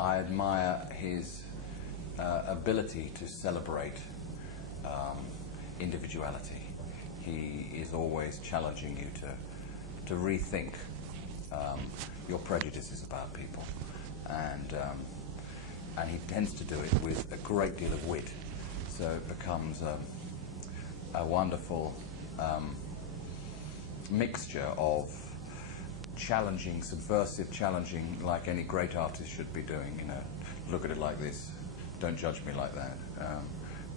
I admire his ability to celebrate individuality. He is always challenging you to rethink your prejudices about people, and he tends to do it with a great deal of wit. So it becomes a wonderful mixture of challenging, subversive, challenging, like any great artist should be doing. You know, look at it like this, don't judge me like that.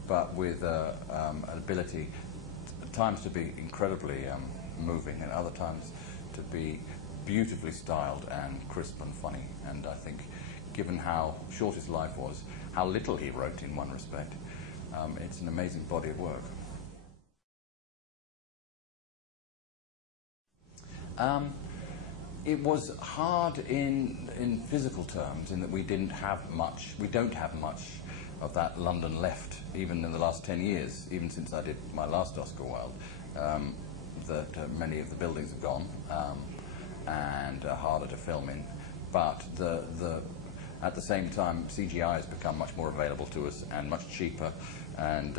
But with an ability, at times to be incredibly moving, and other times to be beautifully styled and crisp and funny. And I think, given how short his life was, how little he wrote in one respect, it's an amazing body of work. It was hard in physical terms, in that we don't have much of that London left, even in the last 10 years, even since I did my last Oscar Wilde, that many of the buildings have gone and are harder to film in. But at the same time, CGI has become much more available to us and much cheaper and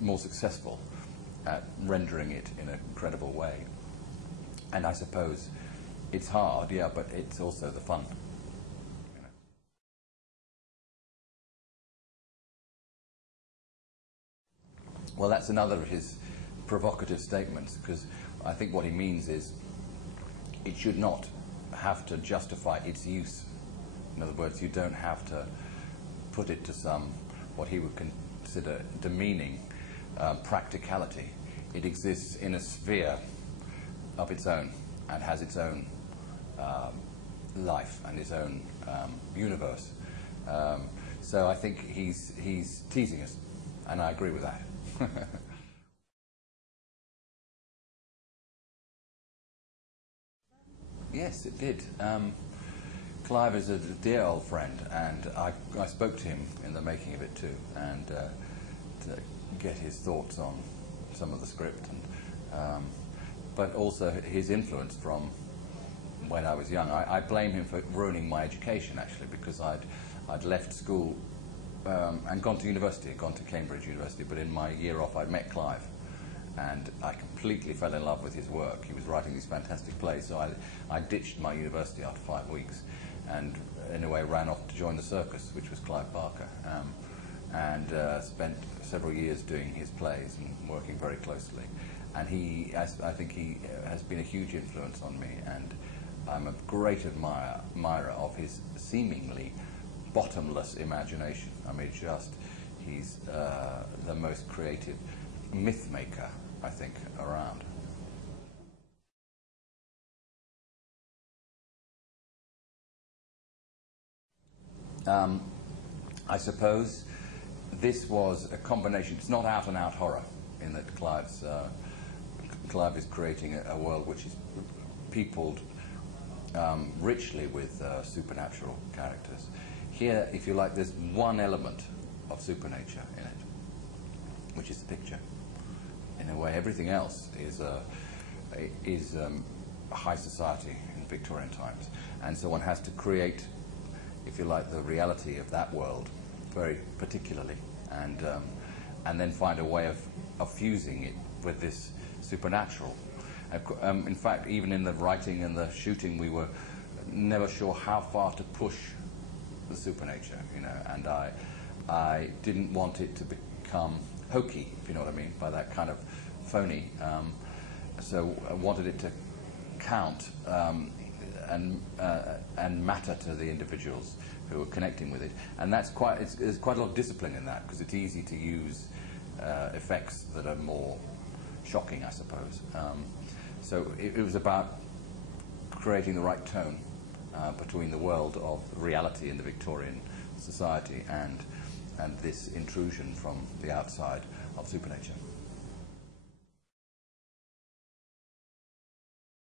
more successful at rendering it in an incredible way. And I suppose it's hard, yeah, but it's also the fun. You know. Well, that's another of his provocative statements, because I think what he means is it should not have to justify its use. In other words, you don't have to put it to some, what he would consider demeaning practicality. It exists in a sphere of its own and has its own life and its own universe. So I think he's teasing us, and I agree with that. Yes, it did. Clive is a dear old friend, and I spoke to him in the making of it too, and to get his thoughts on some of the script, and but also his influence from when I was young. I blame him for ruining my education, actually, because I'd left school and gone to university, gone to Cambridge University, but in my year off I'd met Clive, and I completely fell in love with his work. He was writing these fantastic plays, so I ditched my university after 5 weeks, and in a way ran off to join the circus, which was Clive Barker, and spent several years doing his plays and working very closely. And I think he has been a huge influence on me, and I'm a great admirer of his seemingly bottomless imagination. I mean, he's the most creative myth maker, I think, around. I suppose this was a combination. It's not out-and-out horror, in that Clive is creating a world which is peopled richly with supernatural characters. Here, if you like, there's one element of supernature in it, which is the picture. In a way, everything else is high society in Victorian times, and so one has to create, if you like, the reality of that world very particularly, and then find a way of fusing it with this supernatural. In fact, even in the writing and the shooting, we were never sure how far to push the supernature, you know, and I didn't want it to become hokey, if you know what I mean, by that kind of phony. So I wanted it to count and matter to the individuals who are connecting with it, and there's quite a lot of discipline in that, because it's easy to use effects that are more shocking, I suppose. So it was about creating the right tone between the world of reality in the Victorian society and this intrusion from the outside of supernature.